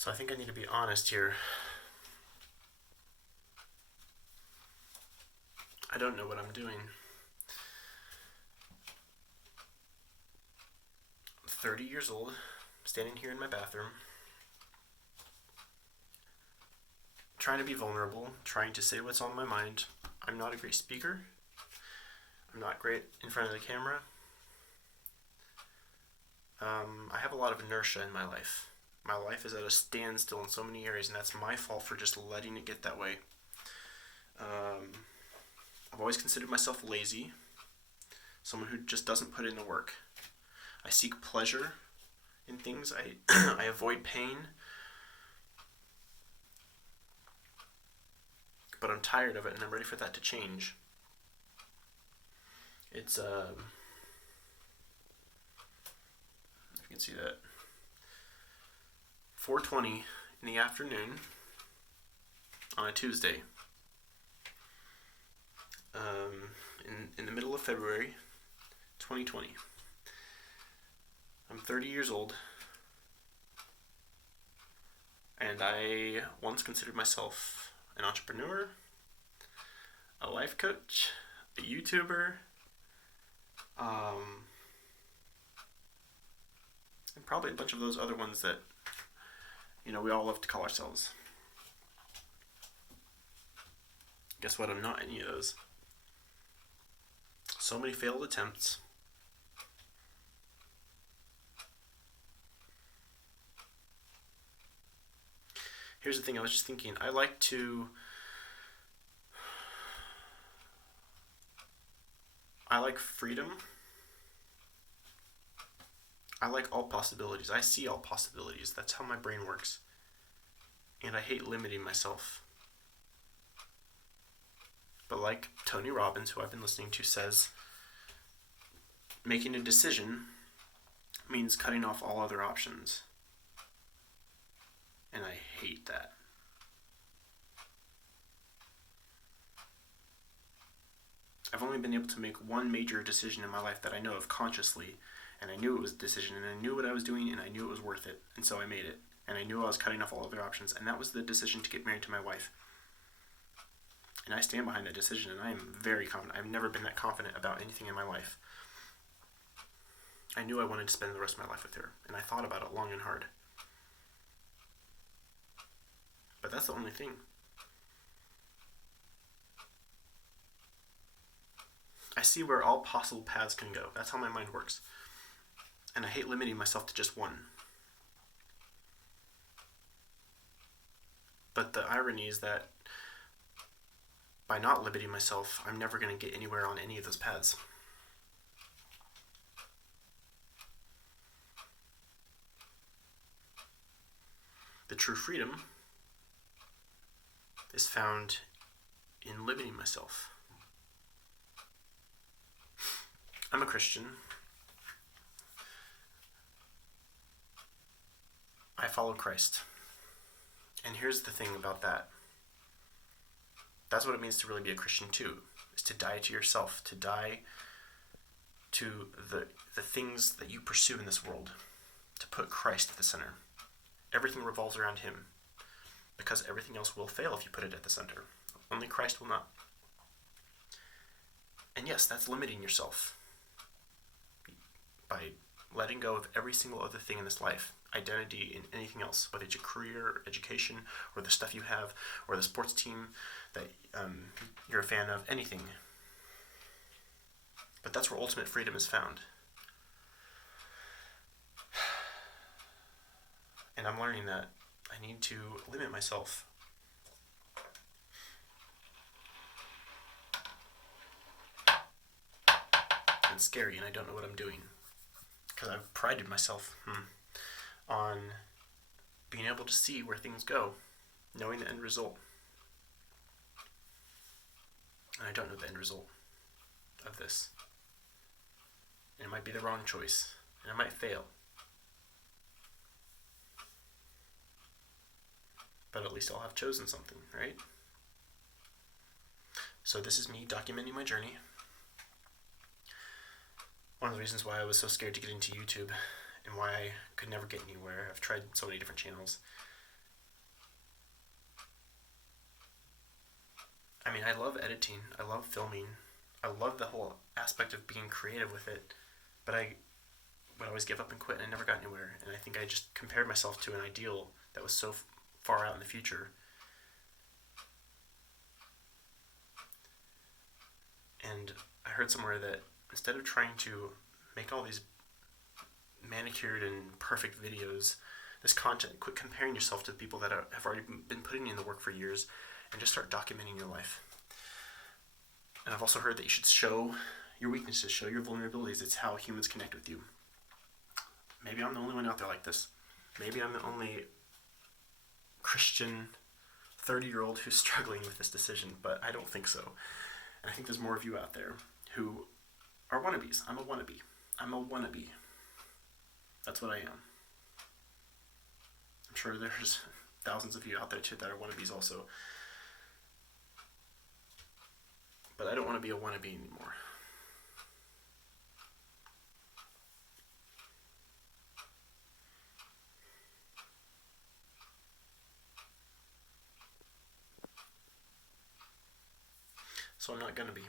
So I think I need to be honest here. I don't know what I'm doing. I'm 30 years old, standing here in my bathroom, trying to be vulnerable, trying to say what's on my mind. I'm not a great speaker. I'm not great in front of the camera. I have a lot of inertia in my life. My life is at a standstill in so many areas, and that's my fault for just letting it get that way. I've always considered myself lazy, someone who just doesn't put in the work. I seek pleasure in things. I avoid pain. But I'm tired of it, and I'm ready for that to change. It's, if you can see that, 4:20 in the afternoon on a Tuesday. In the middle of February 2020. I'm 30 years old, and I once considered myself an entrepreneur, a life coach, a YouTuber, and probably a bunch of those other ones that, we all love to call ourselves. Guess what? I'm not any of those. So many failed attempts. Here's the thing, I was just thinking, I like freedom. I like all possibilities. I see all possibilities. That's how my brain works. And I hate limiting myself. But like Tony Robbins, who I've been listening to, says, making a decision means cutting off all other options. And I hate that. I've only been able to make one major decision in my life that I know of consciously, and I knew it was a decision, and I knew what I was doing, and I knew it was worth it, and so I made it. And I knew I was cutting off all other options, and that was the decision to get married to my wife. And I stand behind that decision, and I am very confident. I've never been that confident about anything in my life. I knew I wanted to spend the rest of my life with her, and I thought about it long and hard. But that's the only thing. I see where all possible paths can go. That's how my mind works. And I hate limiting myself to just one. But the irony is that by not limiting myself, I'm never going to get anywhere on any of those paths. The true freedom is found in limiting myself. I'm a Christian. I follow Christ. And here's the thing about that. That's what it means to really be a Christian too, is to die to yourself, to die to the things that you pursue in this world, to put Christ at the center. Everything revolves around him, because everything else will fail if you put it at the center. Only Christ will not. And yes, that's limiting yourself by letting go of every single other thing in this life, identity in anything else, whether it's your career, education, or the stuff you have, or the sports team that you're a fan of, anything. But that's where ultimate freedom is found. And I'm learning that I need to limit myself. It's scary, and I don't know what I'm doing. Because I've prided myself on being able to see where things go, knowing the end result. And I don't know the end result of this. And it might be the wrong choice, and I might fail. But at least I'll have chosen something, right? So this is me documenting my journey. One of the reasons why I was so scared to get into YouTube and why I could never get anywhere. I've tried so many different channels. I mean, I love editing. I love filming. I love the whole aspect of being creative with it. But I would always give up and quit, and I never got anywhere. And I think I just compared myself to an ideal that was so far out in the future. And I heard somewhere that instead of trying to make all these manicured and perfect videos, this content, quit comparing yourself to people that have already been putting in the work for years, and just start documenting your life. And I've also heard that you should show your weaknesses, show your vulnerabilities. It's how humans connect with you. Maybe I'm the only one out there like this. Maybe I'm the only Christian 30-year-old who's struggling with this decision, but I don't think so. And I think there's more of you out there who are wannabes. I'm a wannabe. I'm a wannabe. That's what I am. I'm sure there's thousands of you out there too that are wannabes also. But I don't want to be a wannabe anymore. So I'm not going to be.